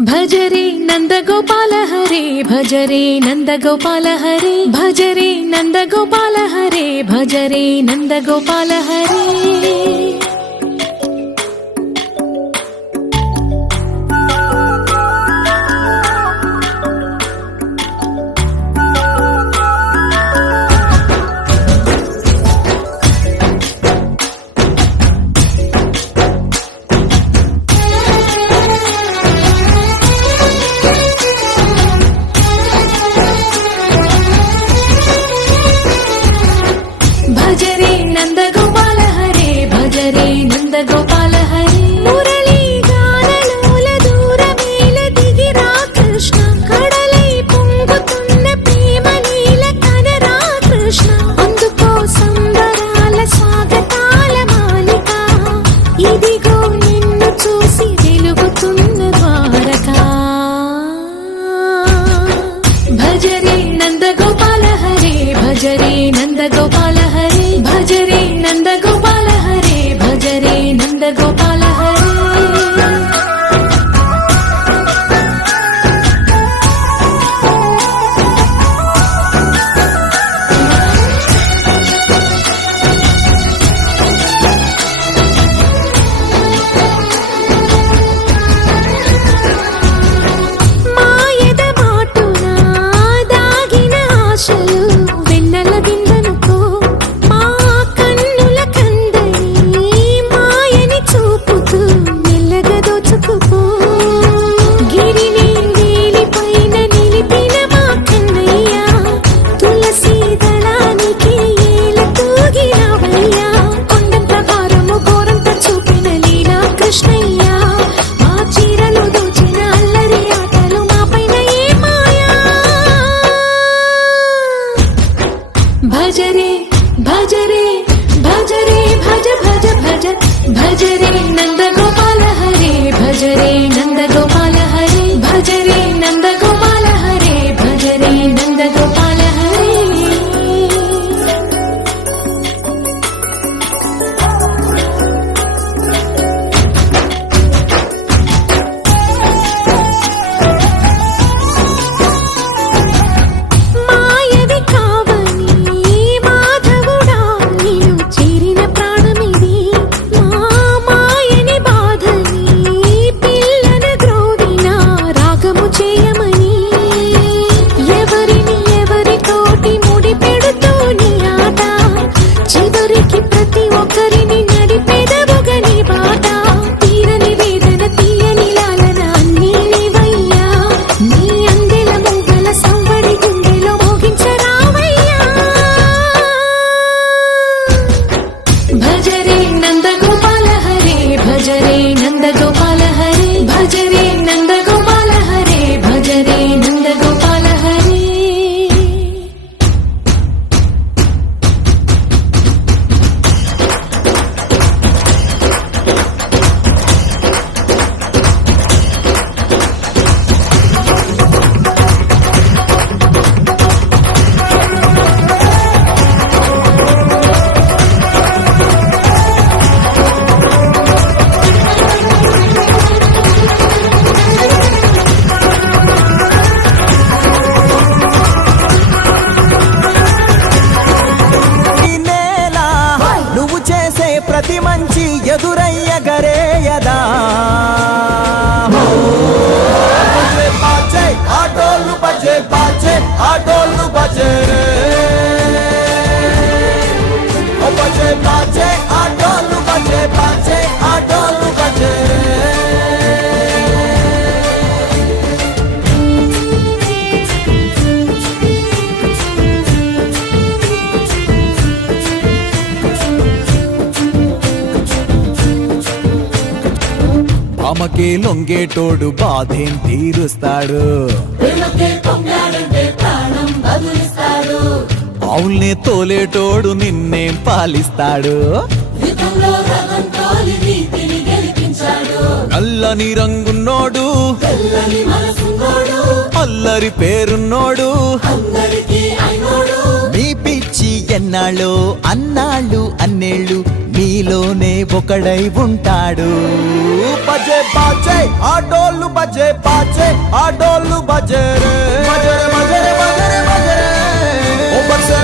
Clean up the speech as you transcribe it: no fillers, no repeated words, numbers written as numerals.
भजरे नंदगोपाल हरे भजरे नंदगोपाल हरे भजरे नंदगोपाल हरे भजरे नंदगोपाल हरे भजरे नंदगोपाल हरे भजरे नंदगोपाल हरे मुरली गानलोल दूरमेल दिगिरा कृष्ण कड़लै పొంగుతున్న ప్రేమ నీల కనరా కృష్ణ అందుకో సంబరాల స్వాగతాల మాలిక ఇదిగో నిన్ను చూసి వెలుగుతున్న ద్వారకా भजरे नंदगोपाल हरे भजरे नंदगोपाल हरे भजरे नंदगोपाल हरे भजरे नंदगोपाल हरे भजरे भजरे भजरे भज भज भज भजरे नंदगोपाल हरे भजरे नंदगोपाल हरे भजरे नंदगोपाल हरे भजरे नंदगोपाल हरे भजरे नंदगोपाल हरे भजरे नंदगोपाल हरे भजरे नंदगोपाल हरे भजरे नंदगोपाल हरे ప్రతి మంచి ఎదురయ్య గరేయదా బజే ఆటోలు బజే బజే ఆటోలు బజే బజే బజే ఆటోలు బజే బజే ఆటోలు బజే అమ్మకే లొంగేటోడు బాధేం తీరుస్తాడు అవుల్నే తోలేటోడు నిన్నేం పాలిస్తాడు నల్లని రంగున్నోడు అల్లరి పేరున్నోడు మీ పిచ్చి ఎన్నాళ్ళో అన్నాళ్ళు అన్నేళ్ళు మీలోనే ఒకడై ఉంటాడు బజే బాజే ఆ డోలు బజే బాజే ఆ డోలు బజే రే బజరే బజరే బజరే బజరే ఓ బజే